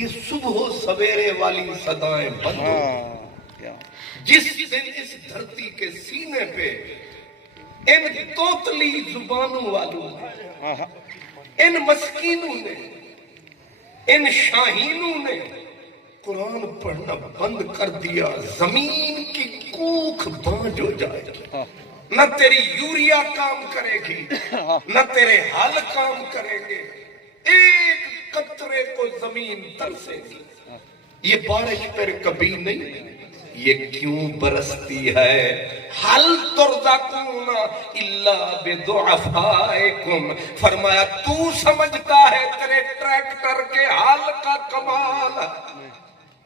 یہ صبح و سویرے والی صدائیں بند ہو. جس دن اس دھرتی کے سینے پہ ان توتلی زبانوں والوں نے، ان مسکینوں نے، ان شاہینوں نے قرآن پڑھنا بند کر دیا، زمین کی کوکھ بانجھ ہو جائے گی. نہ تیری یوریا کام کرے گی، نہ تیرے حل کام کریں گے، ایک قطرے کو زمین ترسے گی. یہ بارش پر کبھی نہیں، یہ کیوں برستی ہے؟ حل ترزقون الا بضعفائکم. فرمایا تو سمجھتا ہے تیرے ٹریکٹر کے حل کا کمال،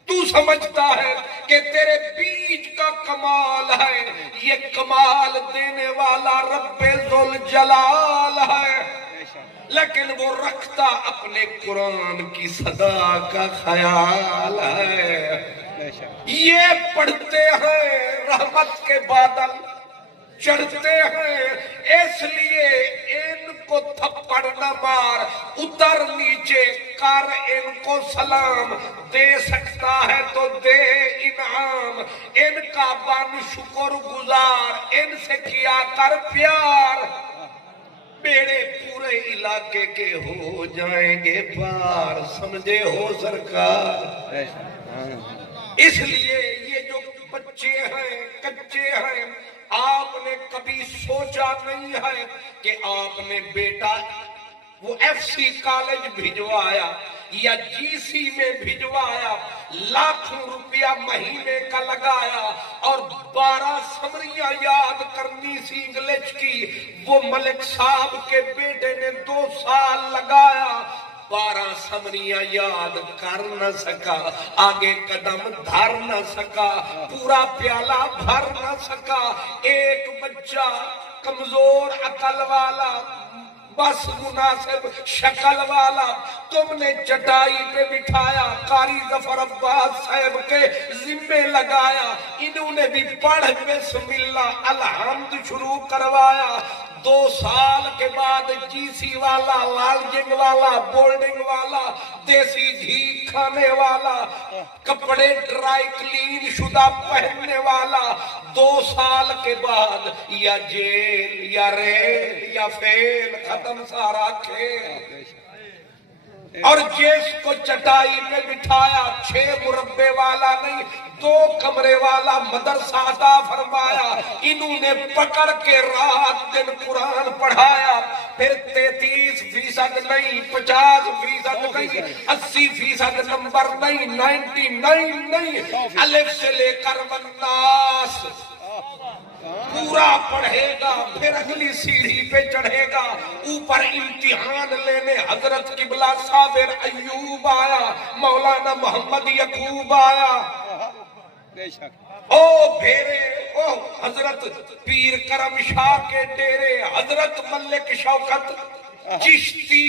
تو سمجھتا ہے کہ تیرے بیج کا کمال ہے، یہ کمال دینے والا رب ذوالجلال ہے. لیکن وہ رکھتا اپنے قرآن کی صدا کا خیال ہے. یہ پڑھتے ہیں رحمت کے بادل چڑھتے ہیں، اس لیے ان کو تھپڑ نہ مار، اتر نیچے کر ان کو سلام، دے سکتا ہے تو دے انعام، ان کا بن شکر گزار، ان سے کیا کر پیار، بیڑے پورے علاقے کے ہو جائیں گے پار. سمجھے ہو سرکار؟ اس لیے یہ جو بچے ہیں کچے ہیں، آپ نے کبھی سوچا نہیں ہے کہ آپ نے بیٹا وہ ایف سی کالج بھجوایا یا جی سی میں بھجوایا، لاکھوں روپیہ مہینے کا لگایا اور 12 سمریاں یاد کرنی سی انگلش کی، وہ ملک صاحب کے بیٹے نے 2 سال لگایا، 12 سمریاں یاد کر نہ سکا، آگے قدم دھر نہ سکا، پورا پیالہ بھر نہ سکا. ایک بچہ کمزور عقل والا، بس مناسب شکل والا، تم نے چٹائی پہ بٹھایا، قاری ظفر عباس صاحب کے ذمے لگایا، انہوں نے بھی پڑھ بسم اللہ الحمد شروع کروایا. 2 سال کے بعد جی سی والا، لالجنگ والا، بولڈنگ والا، دیسی گھی کھانے والا، کپڑے ڈرائی کلین شدہ پہننے والا، 2 سال کے بعد یا جیل یا ریل یا فیل، ختم سارا کھیل. اور جس کو چٹائی پہ بٹھایا 6 مربع والا نہیں 2 کمرے والا مدرسہ عطا فرمایا، انہوں نے پکڑ کے رات دن قرآن پڑھایا. پھر 33% نہیں، 50% نہیں، 80% نمبر نہیں، 99 نہیں، الف سے لے کر والناس پورا پڑھے گا. پھر اگلی سیڑھی پہ چڑھے گا، اوپر امتحان لینے حضرت قبلہ صابر ایوب آیا، مولانا محمد یعقوب آیا، او بھیرے، او حضرت پیر کرم شاہ کے ڈیرے، حضرت ملک شوکت چشتی،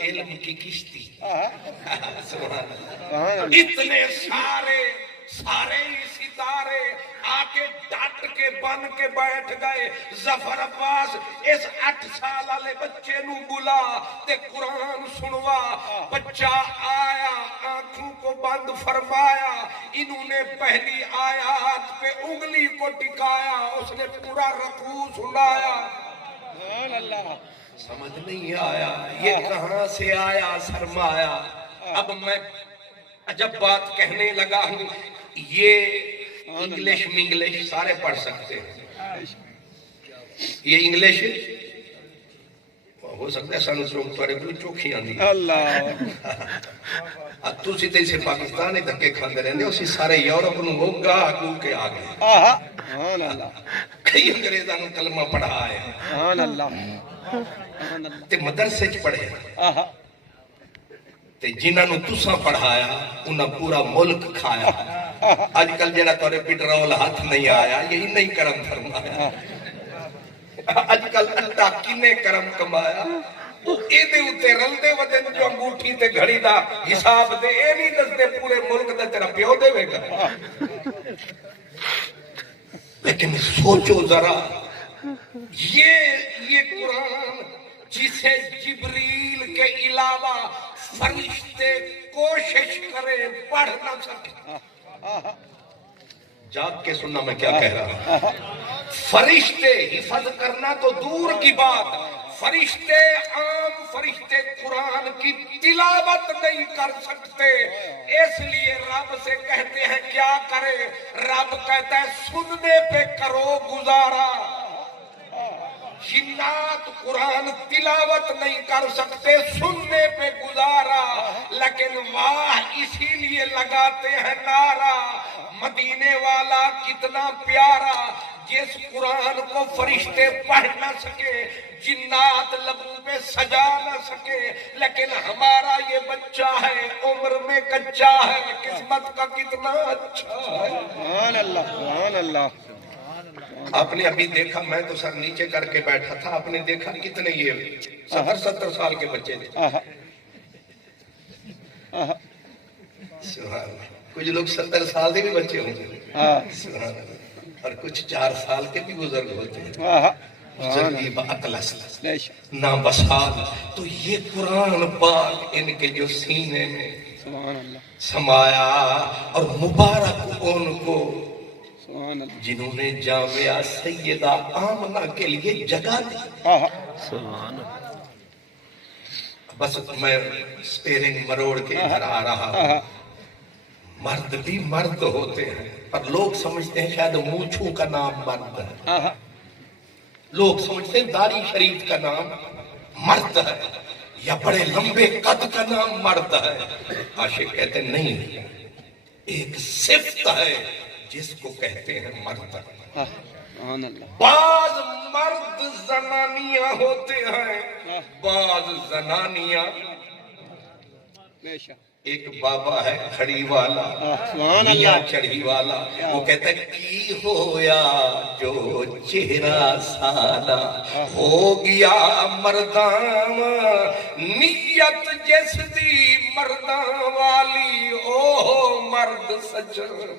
علم کی کشتی، اتنے سارے ہی ستارے آکے ڈٹ کے بن کے بیٹھ گئے. ظفر عباس اس 8 سال والے بچے نو بلا تے قرآن سنوا. بچہ آیا، آنکھوں کو بند فرمایا، انہوں نے پہلی آیات پہ انگلی کو ٹکایا، اس نے پورا رکوع سنایا. سمجھ نہیں آیا یہ کہاں سے آیا سرمایا. اب میں جب بات کہنے لگا ہوں، یہ انگلش منگلش سارے پڑھ سکتے ہیں. یہ انگلش ہو سکتا ہے سانو سروک توڑے کوئی چوکھی آندھی اللہ تو سی سے پاکستان ہی دھکے کھاندے رہنے اسی سارے یورپ نو ہوگا اگو کے آگئے. کئی انگریزاں نو کلمہ پڑھا ہے تے مدرسے چ پڑھے تے جنہاں نو تساں پڑھایا انہاں پورا ملک کھایا. آج کل جڑا تورے پٹرول ہاتھ نہیں آیا یہی نہیں کرم فرمایا. آج کل اللہ کنے کرم کمایا، وہ اے دے اتے رلدے ودن جو انگوٹھی تے گھڑی دا حساب دے، اے نہیں دس دے پورے ملک دا تیرا پیو دے وے گا. لیکن سوچو ذرا یہ قرآن جسے جبریل کے علاوہ فرشتے کوشش کریں پڑھ نہ سکیں. جاگ کے سننا میں کیا کہہ رہا ہوں. فرشتے حفظ کرنا تو دور کی بات، فرشتے عام فرشتے قرآن کی تلاوت نہیں کر سکتے. اس لیے رب سے کہتے ہیں کیا کرے؟ رب کہتا ہے سننے پہ کرو گزارا. جنات قرآن تلاوت نہیں کر سکتے، سننے پہ گزارا. لیکن واہ اسی لیے لگاتے ہیں نعرہ، مدینے والا کتنا پیارا. جس قرآن کو فرشتے پڑھ نہ سکے، جنات لبوں پہ سجا نہ سکے، لیکن ہمارا یہ بچہ ہے عمر میں کچا ہے، قسمت کا کتنا اچھا ہے. سبحان اللہ سبحان اللہ. آپ نے ابھی دیکھا، میں تو سر نیچے کر کے بیٹھا تھا، آپ نے دیکھا کتنے یہ 70 سال کے بچے تھے. سبحان اللہ. کچھ لوگ 70 سال کے بھی بچے ہوں گے، سبحان اللہ. اور کچھ 4 سال کے بھی بزرگ ہوتے ہیں. نہ بسال. تو یہ قرآن پاک ان کے جو سینے میں سمایا، اور مبارک ان کو جنہوں نے جامعہ سیدہ آمنہ کے لیے جگہ دی. بس میں سپیرنگ مروڑ کے ادھر آ رہا ہوں. مرد بھی مرد ہوتے ہیں، پر لوگ سمجھتے ہیں شاید مونچھوں کا نام مرد ہے، لوگ سمجھتے ہیں داڑھی شریف کا نام مرد ہے، یا بڑے لمبے قد کا نام مرد ہے. عاشق کہتے ہیں نہیں، ایک صفت ہے جس کو کہتے ہیں مرد. بعض مرد زنانیاں ہوتے ہیں، بعض زنانیاں. ایک بابا ہے کھڑی والا، میاں چڑھی والا، وہ کہتا ہے کی ہویا جو چہرہ سادہ ہو گیا مردان، نیت جس دی مردان والی او مرد سجن.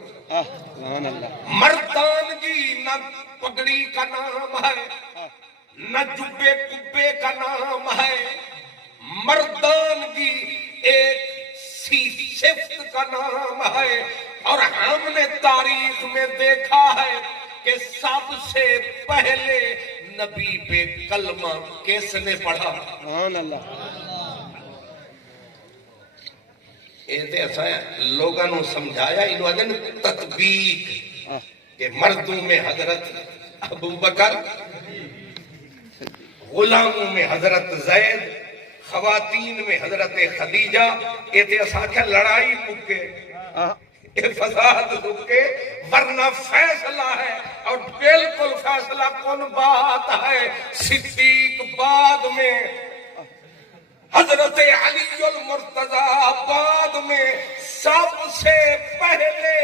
مردانگی نہ پگڑی کا نام ہے، نہ جبے کبے کا نام ہے. مردانگی ایک صفت کا نام ہے. اور ہم نے تاریخ میں دیکھا ہے کہ سب سے پہلے نبی پہ کلمہ کس نے پڑھا؟ لوگوں نے سمجھایا انہوں نے تطبیق کہ مردوں میں حضرت ابو بکر، غلاموں میں حضرت زید، خواتین میں حضرت خدیجہ. یہ لڑائی مکے، یہ فساد رکے، ورنہ فیصلہ ہے. اور بالکل فیصلہ کون بات ہے؟ صدیق بعد میں، حضرت علی المرتضیٰ بعد میں. سب سے پہلے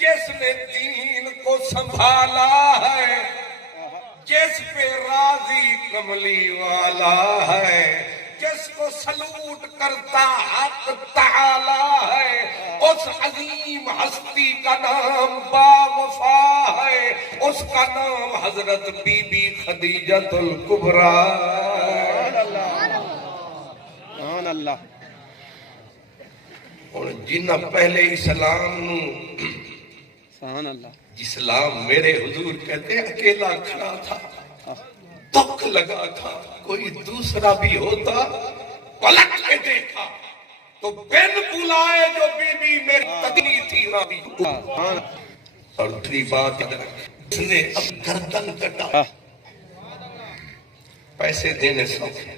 جس نے دین کو سنبھالا ہے، جس پہ راضی کملی والا ہے، جس کو سلوٹ کرتا حق تعالی ہے، اس عظیم ہستی کا نام با وفا ہے. اس کا نام حضرت بی بی خدیجۃ الکبریٰ. اور جنہ پہلے اسلام اسلام میرے حضور کہتے ہیں اکیلا کھڑا تھا، دکھ لگا تھا، کوئی دوسرا بھی ہوتا پلٹ کے دیکھا تو بن بلائے جو بی بی میری تگنی تھی رابی. اور دوسری بات اس نے اب گردن کٹا، پیسے دینے سوکھے،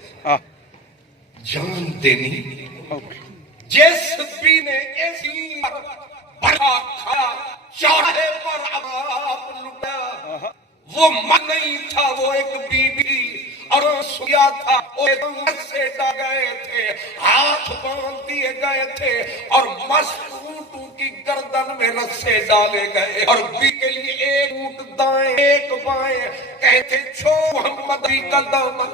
جان دینی. جس بھی نے ایسی بڑا کھایا، چاہے پر عذاب لٹا، وہ من نہیں تھا، وہ ایک بی بی اور سویا تھا. سے ڈا گئے تھے، ہاتھ باندھ دیے گئے تھے، اور مست اونٹوں کی گردن میں رسے ڈالے گئے. اور بی کے لیے ایک اونٹ دائیں ایک بائیں، کہتے چھو محمد کا دامن،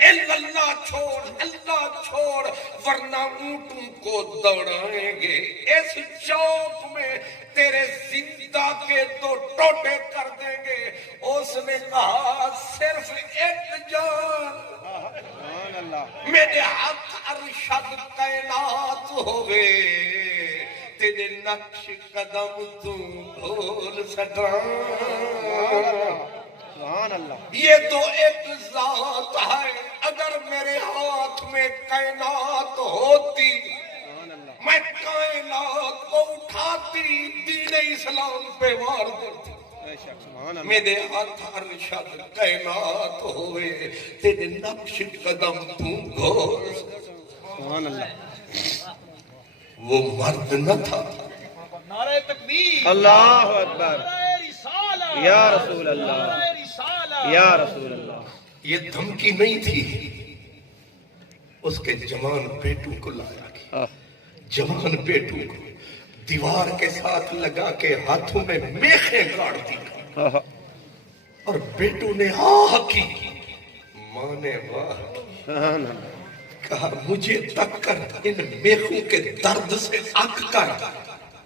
اللہ چھوڑ، اللہ چھوڑ، ورنہ اونٹوں کو دوڑائیں گے. اس چوک میں تیرے زندہ کے 2 ٹوٹے کر دیں گے. اس نے کہا صرف ایک جان سبحان اللہ میرے ہاتھ ارشد کائنات ہوئے تیرے نقش قدم تو بھول سکاں سبحان اللہ یہ تو ایک ذات ہے اگر میرے ہاتھ میں کائنات ہوتی سبحان اللہ میں کائنات کو اٹھاتی دین اسلام پہ وار دیتی بے شک سبحان اللہ میرے ہاتھ ارشد کائنات ہوئے تیرے نقش قدم تو گھول سبحان اللہ وہ مرد نہ تھا نعرہ تکبیر اللہ اکبر نعرہ رسالہ یا رسول اللہ نعرہ رسالہ یا رسول اللہ یہ دھمکی نہیں تھی اس کے جوان بیٹوں کو لایا گیا جوان بیٹوں کو دیوار کے ساتھ لگا کے ہاتھوں میں میخیں گاڑ دی اور بیٹوں نے آہ کی ماں نے واہ سبحان اللہ کہا مجھے تک کر ان میخوں کے درد سے اک کر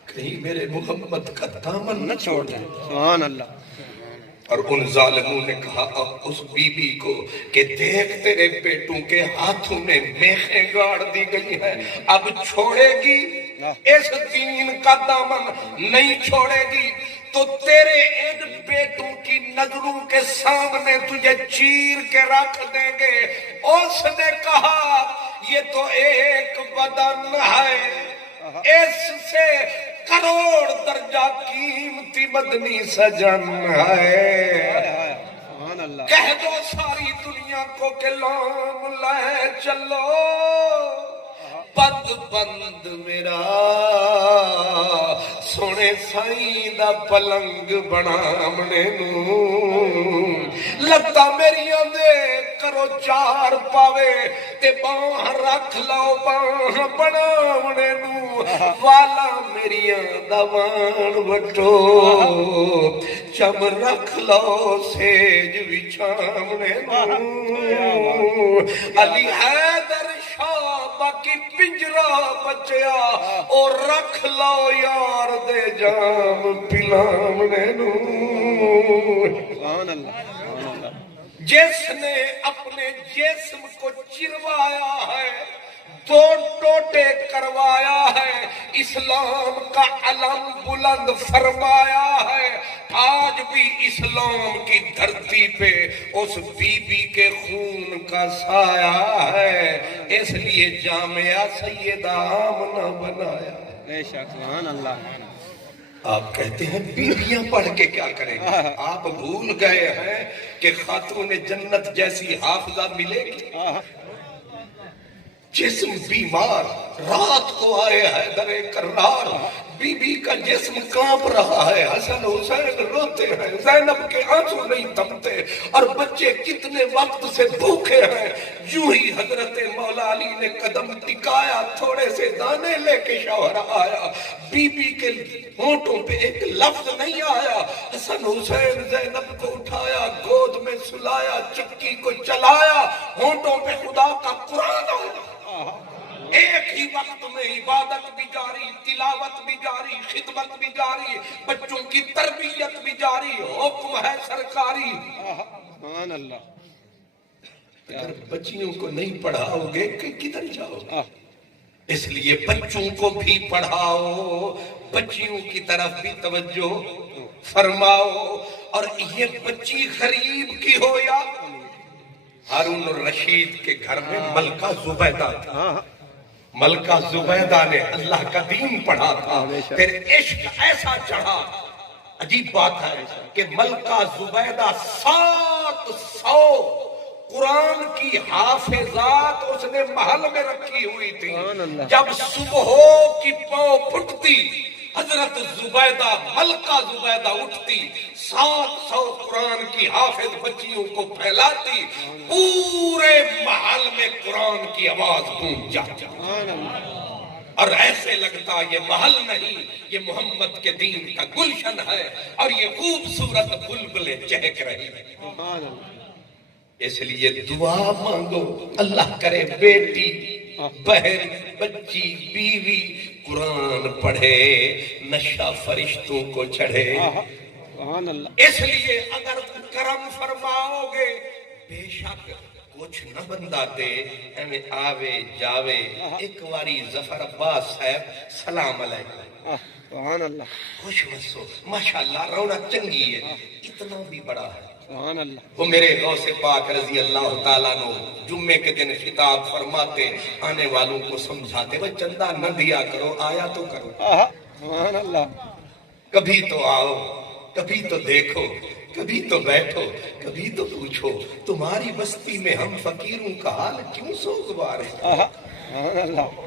کہیں میرے محمد کا دامن نہ چھوڑ دیں سبحان اللہ اور ان ظالموں نے کہا اب اس بی بی کو کہ دیکھ تیرے بیٹوں کے ہاتھوں میں میخیں گاڑ دی گئی ہیں اب چھوڑے گی اس دین کا دامن نہیں چھوڑے گی تو تیرے ان بیٹوں کی نظروں کے سامنے تجھے چیر کے رکھ دیں گے اس نے کہا یہ تو ایک بدن ہے اس سے کروڑ درجہ قیمتی مدنی سجن ہے سبحان اللہ کہہ دو ساری دنیا کو کہ لام لے چلو پد بند میرا سونے سائیں دا پلنگ بنامنے نو لتا میریاں دے کرو چار پاوے تے باہ رکھ لو باہ بنامنے نو والا میریاں دوان وٹو چم رکھ لو سیج وچھامنے نو علی حیدر شاہ باقی پنجرا بچیا اور رکھ لو یار دے جام پلامنے نو سبحان اللہ سبحان اللہ جس نے اپنے جسم کو چروایا ہے دو ٹوٹے کروایا ہے اسلام کا علم بلند فرمایا ہے آج بھی اسلام کی دھرتی پہ اس بی بی کے خون کا سایہ ہے اس لیے جامعہ سیدہ آمنہ بنایا بے شک سبحان اللہ آپ کہتے ہیں بیویاں پڑھ کے کیا کریں گے آپ بھول گئے ہیں کہ خاتون جنت جیسی حافظہ ملے گی جسم بیمار رات کو آئے حیدر کرار بی بی کا جسم کانپ رہا ہے حسن حسین روتے ہیں زینب کے آنسو نہیں تھمتے اور بچے کتنے وقت سے بھوکے ہیں یوں ہی حضرت مولا علی نے قدم ٹکایا تھوڑے سے دانے لے کے شوہر آیا بی بی کے ہونٹوں پہ ایک لفظ نہیں آیا حسن حسین زینب کو اٹھایا گود میں سلایا چکی کو چلایا ہونٹوں پہ خدا کا قرآن آیا ایک ہی وقت میں عبادت بھی جاری تلاوت بھی جاری خدمت بھی جاری بچوں کی تربیت بھی جاری حکم ہے سرکاری سبحان اللہ اگر بچیوں کو نہیں پڑھاؤ گے کہ کدھر جاؤ گے اس لیے بچوں کو بھی پڑھاؤ بچیوں کی طرف بھی توجہ فرماؤ اور یہ بچی غریب کی ہو یا ہارون الرشید کے گھر میں ملکہ زبیدہ تھا ملکہ زبیدہ نے اللہ کا دین پڑھا تھا پھر عشق ایسا چڑھا عجیب بات ہے کہ ملکہ زبیدہ 700 قرآن کی حافظات اس نے محل میں رکھی ہوئی تھی جب صبح کی پاؤں پھٹتی حضرت زبیدہ ملکہ زبیدہ اٹھتی 700 قرآن کی حافظ بچیوں کو پھیلاتی پورے محل میں قرآن کی آواز گونج جاتی اور ایسے لگتا یہ محل نہیں یہ محمد کے دین کا گلشن ہے اور یہ خوبصورت بلبلیں چہک رہی ہیں اس لیے دعا مانگو اللہ کرے بیٹی بہن بچی بیوی قرآن پڑھے نشہ فرشتوں کو چڑھے اس لیے اگر کرم فرماؤ گے بے شک کچھ نہ بندہ دے ایویں آوے جاوے ایک واری ظفر عباس صاحب سلام علیکم سبحان اللہ خوش مسو ماشاءاللہ رونق چنگی ہے اتنا بھی بڑا ہے سبحان اللہ وہ میرے غوث پاک رضی اللہ تعالیٰ نو جمعے کے دن خطاب فرماتے آنے والوں کو سمجھاتے وہ چندہ نہ دیا کرو آیا تو کرو سبحان اللہ کبھی تو آؤ کبھی تو دیکھو کبھی تو بیٹھو کبھی تو پوچھو تمہاری بستی میں ہم فقیروں کا حال کیوں سوگوار ہے سبحان اللہ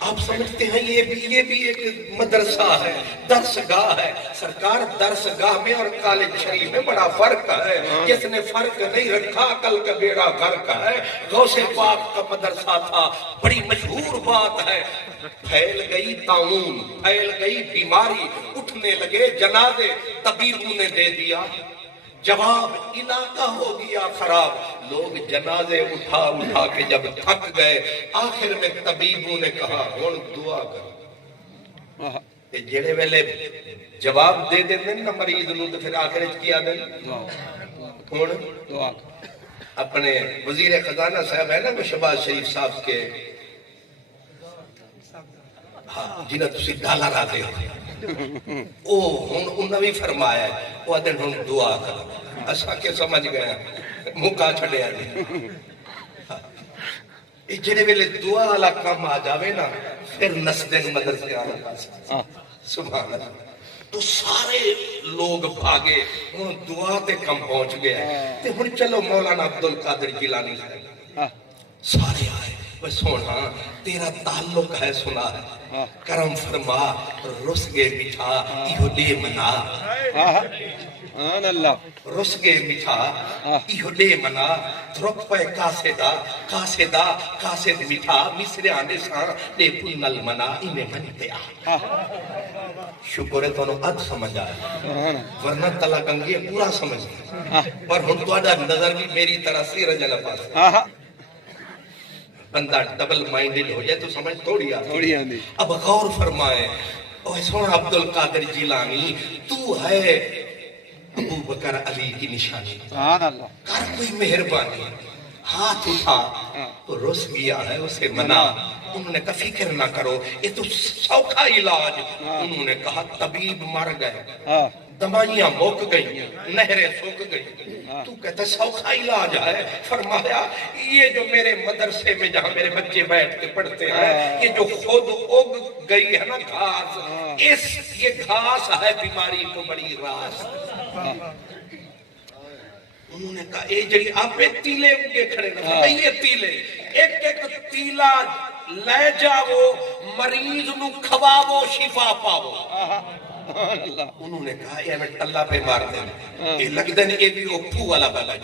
آپ سمجھتے ہیں یہ بھی ایک مدرسہ ہے درسگاہ ہے سرکار درسگاہ میں اور کالج شریف میں بڑا فرق ہے جس نے فرق نہیں رکھا کل کا بیڑا غرق ہے غوث پاک کا مدرسہ تھا بڑی مشہور بات ہے پھیل گئی طاعون پھیل گئی بیماری اٹھنے لگے جنازے طبیبوں نے دے دیا جواب علاقہ ہو گیا خراب لوگ جنازے اٹھا کے جب تھک گئے آخر میں طبیبوں نے کہا ہن دعا کرو تے جڑے ویلے جواب دے دے نا مریض نو تے پھر آخر وچ کیا دے ہن دعا اپنے وزیر خزانہ صاحب ہے نا شہباز شریف صاحب کے جنہیں تسی ڈالر آتے ہو انہوں نے فرمایا ہے وہ آدھے ہوں دعا کرو اسا کے سمجھ گیا موقع چھڑے آدھے جنہیں ویلے دعا والا کام آ جاوے نا پھر نسدن مدرسے آنے پاس سبحان اللہ تو سارے لوگ بھاگے انہوں دعا تے کم پہنچ گیا تے ہن چلو مولانا عبدالقادر جیلانی سارے آئے وہ سونا تیرا تعلق ہے سنا ہے کرم فرما رس گے میٹھا ایہو دے منا سبحان اللہ رس گے میٹھا ایہو دے منا دھرک پہ کاسد میٹھا مصرے آنے سان دے پنل منا انہیں منتے آ شکر ہے تو انہوں اد سمجھ آئے ورنہ تلا گنگی پورا سمجھ پر ہن تو آدھا نظر بھی میری طرح سی رجل پاس بندہ ڈبل مائنڈڈ ہو جائے تو سمجھ تھوڑی آتی اب غور فرمائے اوہ سونا عبدالقادر جیلانی تو ہے ابو بکر علی کی نشانی سبحان اللہ کر کوئی مہربانی ہاتھ اٹھا تو رس گیا ہے اسے منا انہوں نے کہا فکر نہ کرو یہ تو سوکھا علاج انہوں نے کہا طبیب مر گئے دمائیاں موک گئی نہریں سوکھ گئی تو کہتا سوکھا علاج ہے فرمایا یہ جو میرے مدرسے میں جہاں میرے بچے بیٹھ کے پڑھتے ہیں یہ جو خود اگ گئی ہے نا گھاس یہ گھاس ہے بیماری کو بڑی راس انہوں نے کہا اے جڑی آپ تیلے اگے کھڑے نہ یہ تیلے ایک ایک تیلا لے جاؤ مریض نو کھواو شفا پاو انہوں نے کہا یہ میں اللہ پہ مار دیں یہ لگ دیں یہ بھی اوپو والا بلا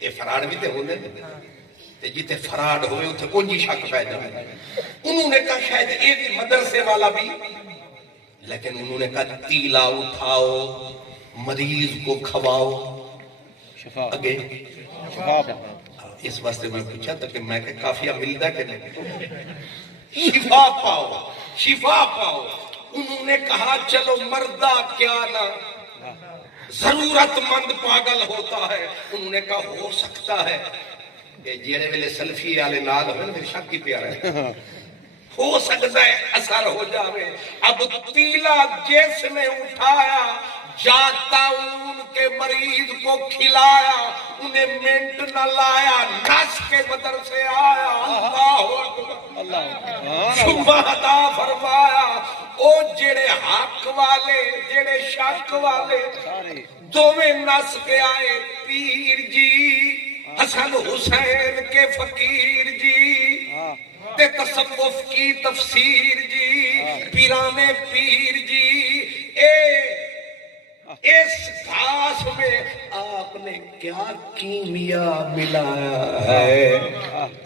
یہ فراڈ بھی تے ہونے تے جیتے فراڈ ہوئے اتھے کونجی شک پہ جائے انہوں نے کہا شاید یہ بھی مدرسے والا بھی لیکن انہوں نے کہا تیلا اٹھاؤ مریض کو کھواؤ شفا اگے شفا اس واسطے میں پوچھا تھا کہ میں کہ کافیہ ملدہ کہ نہیں شفا پاؤ انہوں نے کہا چلو مردہ کیا نہ ضرورت مند پاگل ہوتا ہے انہوں نے کہا ہو سکتا ہے کہ جیڑے ویلے سلفی والے نال ہوئے پھر شک کی پیارا ہے ہو سکتا ہے اثر ہو جاوے اب تیلا جیس نے اٹھایا جاتا ان کے مریض کو کھلایا انہیں منٹ نہ لایا نس کے مدرسے آیا اللہ شبہدہ فرمایا او جڑے حق والے جڑے شک والے دوویں نس کے آئے پیر جی حسن حسین کے فقیر جی تے تصوف کی تفسیر جی پیرانے پیر جی اس گھاس میں آپ نے کیا کیمیا ملایا ہے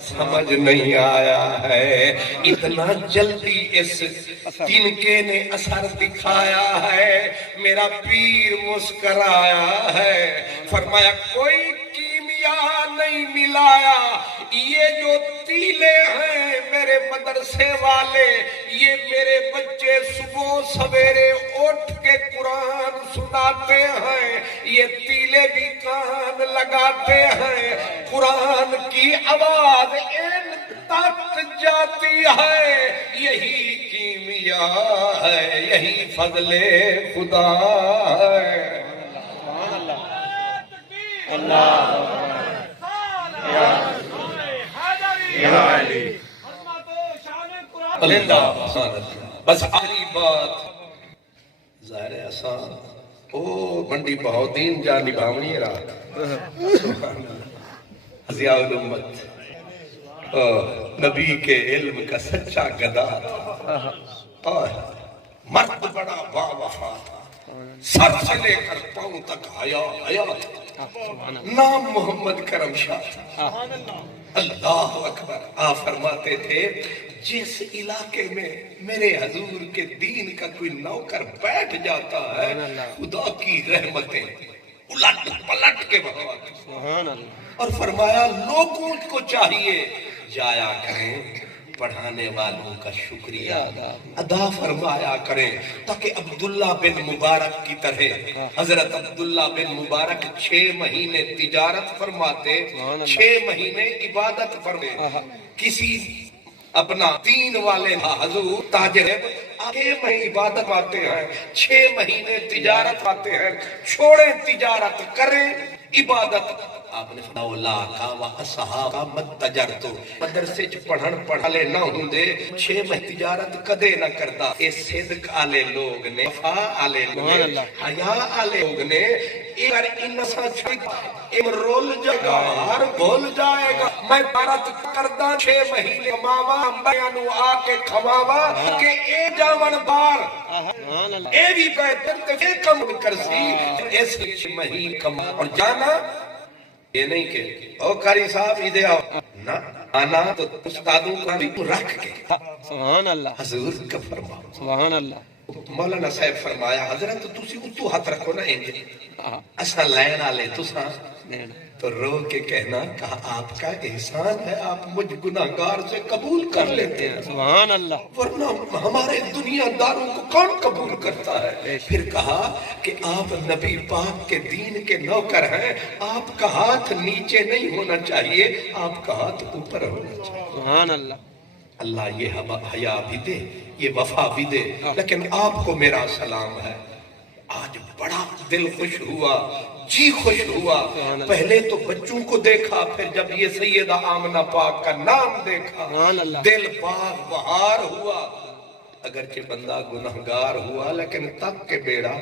سمجھ نہیں آیا ہے اتنا جلدی اس تنکے نے اثر دکھایا ہے میرا پیر مسکرایا ہے فرمایا کوئی کیمیا نہیں ملایا یہ جو تیلے ہیں میرے میرے مدرسے والے، یہ میرے بچے صبح سویرے اٹھ کے قرآن سناتے ہیں، یہ تیلے بھی کان لگاتے ہیں، قرآن کی آواز ان تک جاتی ہے، یہی کیمیا ہے، یہی فضل خدا ہے۔ اللہ بس آخری بات ظاہر ہے آسان او بنڈی بہودین جان نبھاونی ہے رات ضیاء الامت نبی کے علم کا سچا گدا تھا، مرد بڑا با وفا تھا، سر سے لے کر پاؤں تک حیا تھا، نام محمد کرم شاہ تھا۔ اللہ اکبر۔ آپ فرماتے تھے جس علاقے میں میرے حضور کے دین کا کوئی نوکر بیٹھ جاتا ہے، خدا کی رحمتیں الٹ پلٹ کے بہاتی۔ اور فرمایا لوگوں کو چاہیے جایا کریں پڑھانے والوں کا شکریہ ادا فرمایا کریں، تاکہ عبداللہ بن مبارک کی طرح حضرت عبداللہ بن مبارک 6 مہینے تجارت فرماتے، 6 مہینے عبادت فرماتے۔ کسی اپنا دین والے حضور تاجر 6 مہینے عبادت آتے ہیں، 6 مہینے تجارت آتے ہیں، چھوڑیں تجارت کریں عبادت۔ آپ نے اولا کا و اصحابہ مت تجرتو مدرسے چ پڑھا لے نہ ہوں دے 6 مہینے تجارت کدے نہ کرتا۔ اے صدق آلے لوگ نے، وفا آلے لوگ نے، حیا آلے لوگ نے، اگر انسا چھتا ام رول جائے گا، ہر بھول جائے گا۔ میں تجارت کردہ 6 مہینے ماما بیانو آ کے کھواوا کہ اے جاون بار اے بھی بہتر تے پھر کم کرسی، اس 6 مہینے کم اور جانا یہ نہیں کہ او قاری صاحب ادھے آؤ نہ آنا تو استادوں کا بھی رکھ کے سبحان اللہ حضور کا فرماؤ۔ سبحان اللہ۔ مولانا صاحب فرمایا حضرت تسی اتو ہاتھ رکھو نا انجے اسا لین آلے تسا تو رو کے کہنا کہا آپ کا احسان ہے، آپ مجھ گناہگار سے قبول کر لیتے ہیں، سبحان اللہ، ورنہ ہمارے دنیا داروں کو کون قبول کرتا ہے۔ پھر کہا کہ آپ نبی پاک کے دین کے نوکر ہیں، آپ کا ہاتھ نیچے نہیں ہونا چاہیے، آپ کا ہاتھ اوپر ہونا چاہیے۔ سبحان اللہ۔ اللہ یہ حیا بھی دے، یہ وفا بھی دے، لیکن آپ کو میرا سلام ہے۔ آج بڑا دل خوش ہوا، جی خوش ہوا، پہلے تو بچوں کو دیکھا، پھر جب یہ سیدہ آمنہ پاک کا نام دیکھا دل باغ بہار ہوا۔ اگرچہ بندہ گنہگار ہوا لیکن تب کے بیڑا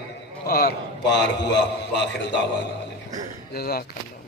پار ہوا۔ وآخر دعوانا جزاک اللہ۔